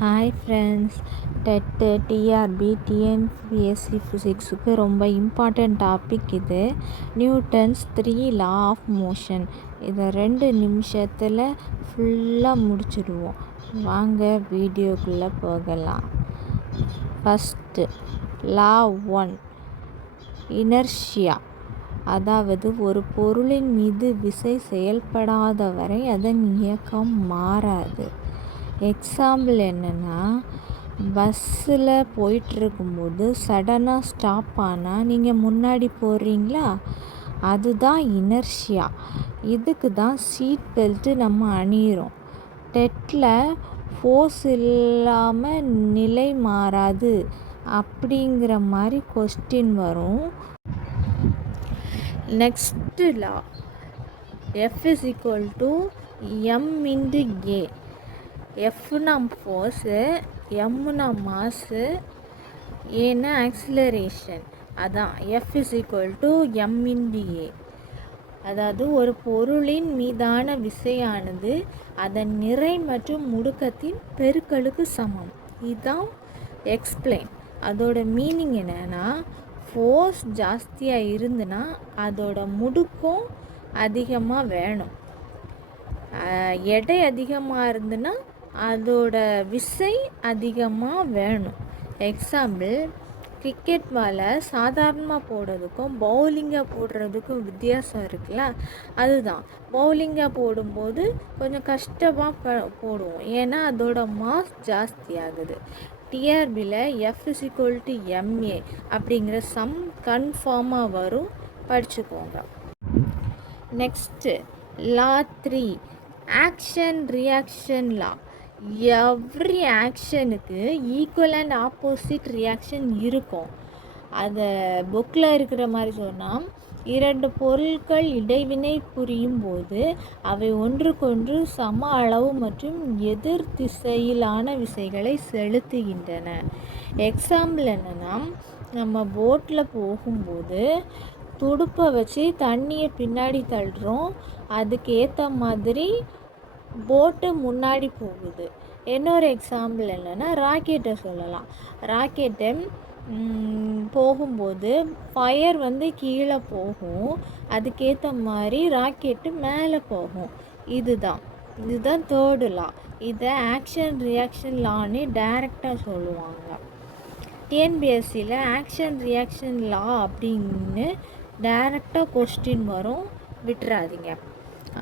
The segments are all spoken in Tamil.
Hi friends, TET TRB TNPSC ஃபிசிக்ஸுக்கு ரொம்ப இம்பார்ட்டண்ட் டாபிக் இது. Newton's 3 law of motion. இதை 2 நிமிஷத்தில் ஃபுல்லாக முடிச்சிடுவோம். வாங்க வீடியோக்குள்ளே போகலாம். First law 1, inertia. அதாவது ஒரு பொருளின் மீது விசை செயல்படாத வரை அதன் இயக்கம் மாறாது. எக்ஸாம்பிள் என்னென்னா, பஸ்ஸில் போயிட்டுருக்கும்போது சடனாக ஸ்டாப் ஆனால் நீங்கள் முன்னாடி போகிறீங்களா, அதுதான் இனர்ஷியா. இதுக்கு தான் சீட் பெல்ட்டு நம்ம அணியிறோம். டெட்டில் ஃபோர்ஸ் இல்லாமல் நிலை மாறாது அப்படிங்கிற மாதிரி கொஸ்டின் வரும். நெக்ஸ்ட்டு லா, F = m/a. எஃப்னா ஃபோர்ஸு, எம்னா மாஸு, ஏன்னா ஆக்சிலரேஷன். அதான் F = m/a. அதாவது ஒரு பொருளின் மீதான விசையானது அதன் நிறை மற்றும் முடுக்கத்தின் பெருக்கலுக்கு சமம். இதுதான் எக்ஸ்பிளைன். அதோட மீனிங் என்னென்னா, ஃபோர்ஸ் ஜாஸ்தியாக இருந்துன்னா அதோட முடுக்கம் அதிகமாக வேணும். எடை அதிகமாக இருந்துன்னா அதோட விசை அதிகமாக வேணும். எக்ஸாம்பிள், கிரிக்கெட் பாலை சாதாரணமாக போடுறதுக்கும் பவுலிங்காக போடுறதுக்கும் வித்தியாசம் இருக்குல்ல, அதுதான். பவுலிங்காக போடும்போது கொஞ்சம் கஷ்டமாக போடுவோம், ஏன்னா அதோட மாஸ் ஜாஸ்தி ஆகுது. டிஆர்பியில் F = ma அப்படிங்கிற சம் கன்ஃபார்மாக வரும், படிச்சுக்கோங்க. Next law 3, action reaction law. Every ஆக்ஷனுக்கு ஈக்குவல் அண்ட் ஆப்போசிட் ரியாக்ஷன் இருக்கும். அதை புக்கில் இருக்கிற மாதிரி சொன்னால், 2 பொருட்கள் இடைவினை புரியும் போது அவை ஒன்றுக்கொன்று சம அளவு மற்றும் எதிர் திசையிலான விசைகளை செலுத்துகின்றன. எக்ஸாம்பிள் என்னென்னா, நம்ம போட்டில் போகும்போது துடுப்பை வச்சு தண்ணியை பின்னாடி தள்ளுறோம், அதுக்கு ஏற்ற மாதிரி போட்டு முன்னாடி போகுது. இன்னொரு எக்ஸாம்பிள் என்னென்னா, ராக்கெட்டை சொல்லலாம். ராக்கெட்டை போகும்போது ஃபயர் கீழே போகும், அதுக்கேற்ற மாதிரி ராக்கெட்டு மேலே போகும். இதுதான் 3rd லா. இதை ஆக்ஷன் ரியாக்ஷன் லான்னு டைரெக்டாக சொல்லுவாங்க. டிஎன்பிஎஸ்சியில் ஆக்ஷன் ரியாக்ஷன் லா அப்படின்னு டைரெக்டாக கொஸ்டின் வரும், விட்டுறாதீங்க.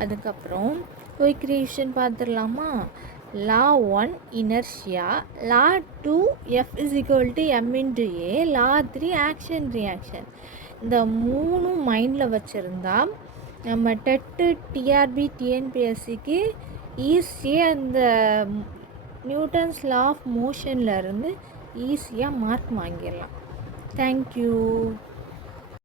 அதுக்கப்புறம் குயிக் ரிவிஷன் பார்த்துடலாமா. லா 1, இனர்ஷியா. லா 2, F = m/a. லா 3, ஆக்ஷன் ரியாக்ஷன். இந்த 3 மைண்டில் வச்சுருந்தா நம்ம டெட்டு டிஆர்பி டிஎன்பிஎஸ்சிக்கு ஈஸியாக இந்த நியூட்டன்ஸ் லா ஆஃப் மோஷன்லேருந்து ஈஸியாக மார்க் வாங்கிடலாம். தேங்க்யூ.